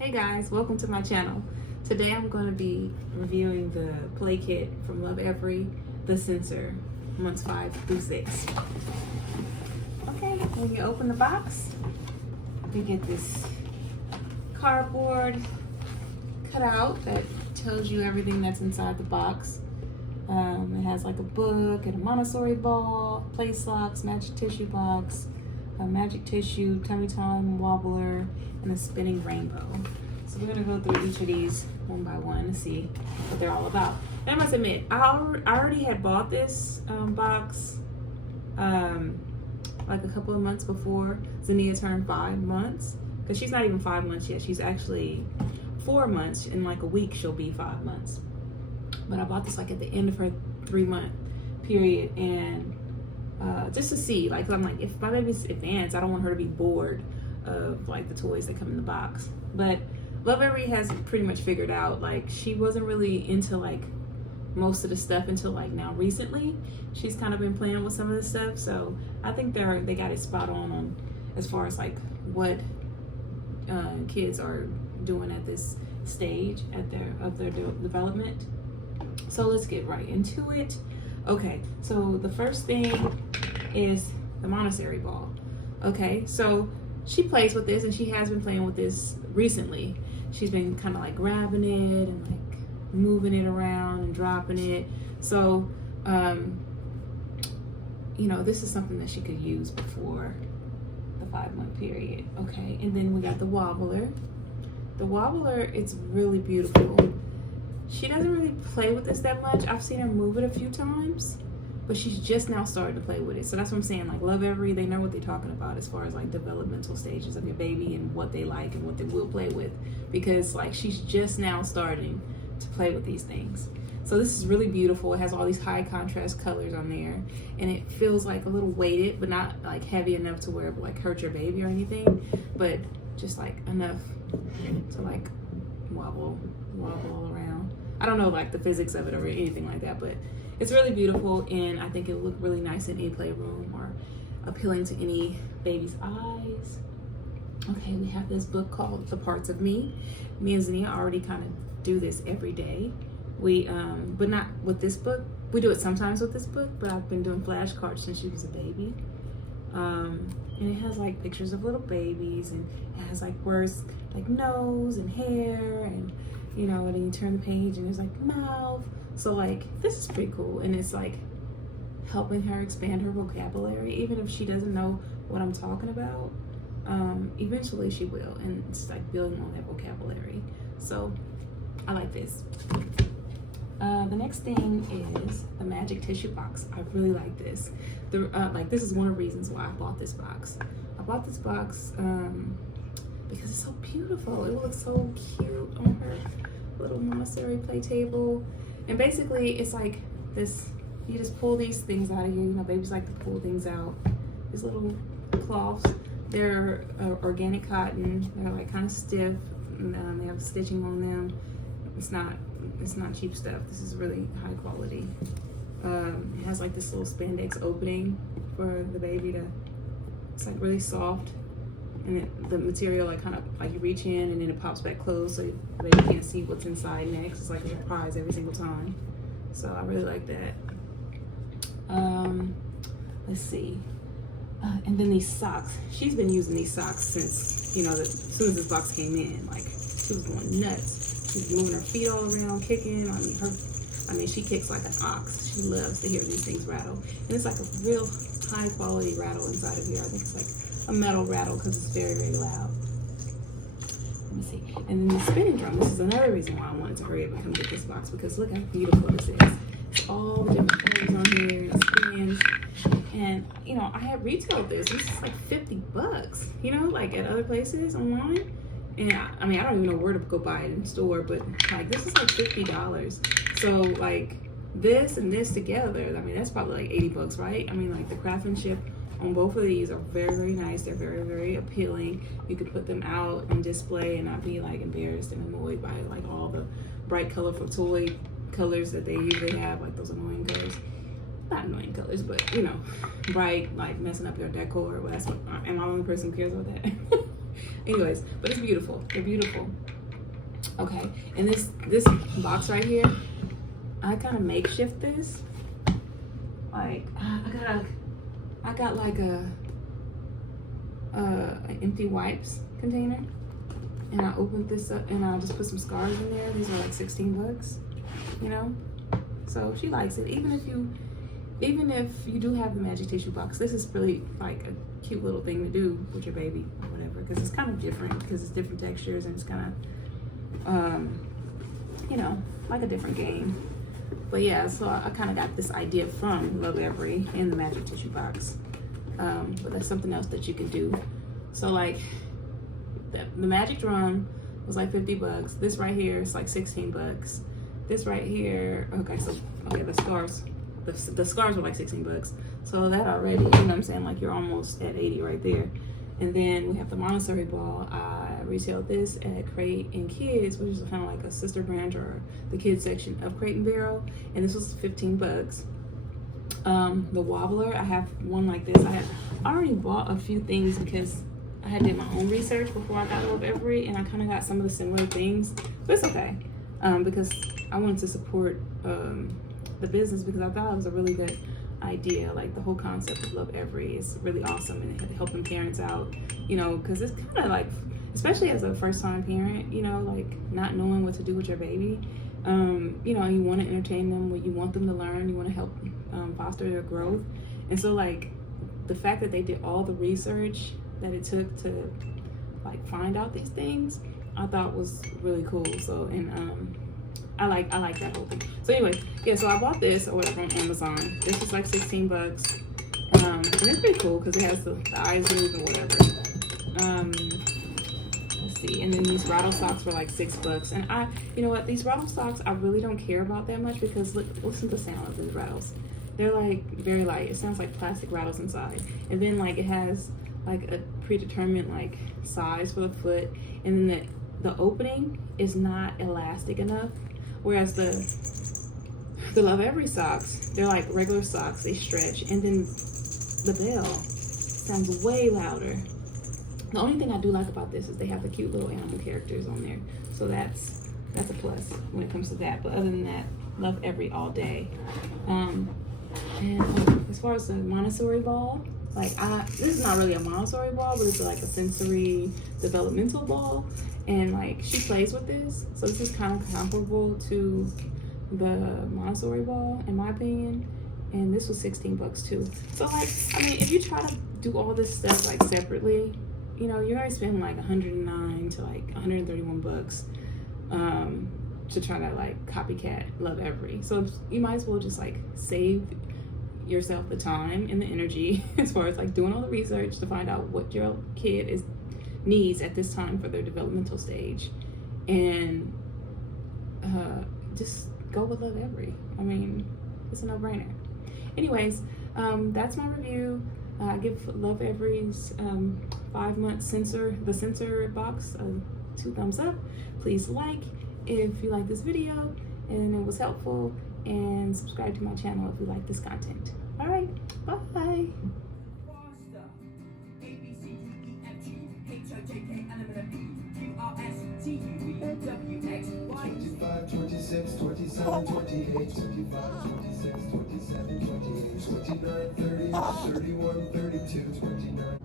Hey guys, welcome to my channel. Today I'm going to be reviewing the play kit from Lovevery, the sensor, months 5 through 6. Okay, when you open the box, you get this cardboard cutout that tells you everything that's inside the box. It has like a book and a Montessori ball, play socks, magic tissue box, a magic tissue, tummy time wobbler, and a spinning rainbow. So we're gonna go through each of these one by one and see what they're all about. And I must admit, I already had bought this box like a couple of months before Zania turned 5 months, because she's not even 5 months yet. She's actually 4 months. In like a week she'll be 5 months. But I bought this like at the end of her 3-month period, and just to see, like, I'm like, if my baby's advanced, I don't want her to be bored of like the toys that come in the box. But Lovevery has pretty much figured out, like, she wasn't really into like most of the stuff until like now recently. She's kind of been playing with some of the stuff, so I think they got it spot on as far as like what kids are doing at this stage of their development. So let's get right into it. Okay, so the first thing is the Montessori ball. Okay, so she plays with this, and she has been playing with this recently. She's been kind of like grabbing it and like moving it around and dropping it. So, you know, this is something that she could use before the 5-month period. Okay, and then we got the wobbler. The wobbler, it's really beautiful. She doesn't really play with this that much. I've seen her move it a few times, but she's just now starting to play with it. So that's what I'm saying, like, Lovevery, they know what they're talking about as far as like developmental stages of your baby and what they like and what they will play with, because like she's just now starting to play with these things. So this is really beautiful. It has all these high contrast colors on there, and it feels like a little weighted, but not like heavy enough to where it will like hurt your baby or anything, but just like enough to like wobble all around. I don't know like the physics of it or anything like that, but it's really beautiful, and I think it'll look really nice in any playroom or appealing to any baby's eyes. Okay, we have this book called The Parts of Me. Me and Zania already kind of do this every day. We, but not with this book. We do it sometimes with this book, but I've been doing flashcards since she was a baby. And it has like pictures of little babies, and it has like words like nose and hair, and you know, and then you turn the page and there's like mouth. So like, this is pretty cool, and it's like helping her expand her vocabulary, even if she doesn't know what I'm talking about. Eventually she will, and it's like building on that vocabulary. So I like this. The next thing is the magic tissue box. I really like this. Like, this is one of the reasons why I bought this box. I bought this box because it's so beautiful. It looks so cute on her little Montessori play table. And basically it's like this, you just pull these things out of here. You know, babies like to pull things out. These little cloths, they're organic cotton. They're like kind of stiff. They have stitching on them. It's not cheap stuff. This is really high quality. It has like this little spandex opening for the baby to, it's like really soft. And the material, like, kind of like you reach in and then it pops back closed, so the baby can't see what's inside next. It's like a surprise every single time. So I really like that. Let's see. And then these socks. She's been using these socks since, you know, as soon as this box came in. Like, she was going nuts. She's moving her feet all around, kicking. I mean, she kicks like an ox. She loves to hear these things rattle. And it's like a real high quality rattle inside of here. I think it's like a metal rattle because it's very, very loud. Let me see. And then the spinning drum. This is another reason why I wanted to hurry up and come get this box, because look how beautiful this is. It's all the different colors on here, and it spins. And you know, I had retailed this. This is like $50, you know, like at other places online. And I mean, I don't even know where to go buy it in store, but like this is like $50. So like this and this together, I mean, that's probably like $80, right? I mean, like the craftsmanship on both of these are very, very nice. They're very, very appealing. You could put them out on display and not be like embarrassed and annoyed by like all the bright, colorful toy colors that they usually have, like those annoying colors. Not annoying colors, but you know, bright, like messing up your decor. Well, that's what, am I the only person who cares about that? Anyways, but it's beautiful. They're beautiful. Okay, and this box right here, I kind of makeshift this. Like I got like an empty wipes container, and I opened this up and I just put some scarves in there. These are like 16 bucks, you know. So she likes it. Even if you do have the magic tissue box, this is really like a cute little thing to do with your baby or whatever, because it's kind of different, because it's different textures and it's kind of you know, like a different game. But yeah, so I kind of got this idea from Lovevery and the magic tissue box. But that's something else that you can do. So like the magic drum was like 50 bucks. This right here is like 16 bucks. This right here, okay, the scarves. The scarves were like 16 bucks. So that already, you know what I'm saying? Like you're almost at 80 right there. And then we have the Montessori ball. I retailed this at Crate and Kids, which is kind of like a sister brand or the kids section of Crate and Barrel. And this was 15 bucks. The wobbler, I have one like this. I already bought a few things because I had did my own research before I got Lovevery, and I kind of got some of the similar things. But it's okay, because I wanted to support the business, because I thought it was a really good idea. Like the whole concept of Lovevery is really awesome, and helping parents out, you know, because it's kind of like, especially as a first-time parent, you know, like not knowing what to do with your baby, you know, you want to entertain them, you want them to learn, you want to help foster their growth. And so like the fact that they did all the research that it took to like find out these things, I thought was really cool. So, and I like that whole thing. So anyway, yeah, so I bought this or whatever on Amazon. This was like 16 bucks. And it's pretty cool because it has the eyes move and whatever. Let's see, and then these rattle socks were like 6 bucks. And you know what, these rattle socks I really don't care about that much, because listen to the sound of these rattles. They're like very light. It sounds like plastic rattles inside. And then like it has like a predetermined like size for the foot, and then the opening is not elastic enough. Whereas the Lovevery socks, they're like regular socks, they stretch, and then the bell sounds way louder. The only thing I do like about this is they have the cute little animal characters on there, so that's a plus when it comes to that. But other than that, Lovevery all day. And as far as the Montessori ball, like this is not really a Montessori ball, but it's like a sensory developmental ball, and like she plays with this, so this is kind of comparable to the Montessori ball in my opinion. And this was 16 bucks too. So like, I mean, if you try to do all this stuff like separately, you know, you're gonna spend like 109 to like 131 bucks to try to like copycat Lovevery. So you might as well just like save yourself the time and the energy as far as like doing all the research to find out what your kid needs at this time for their developmental stage, and just go with Lovevery. I mean, it's a no-brainer. Anyways, that's my review. I give Lovevery's 5-month sensor box 2 thumbs up. Please like if you like this video and it was helpful, and subscribe to my channel if you like this content. All right, bye. Twenty-five, 26, 27, 28, 25, 26, 27, 28, 29, 30, 31, 32, 29.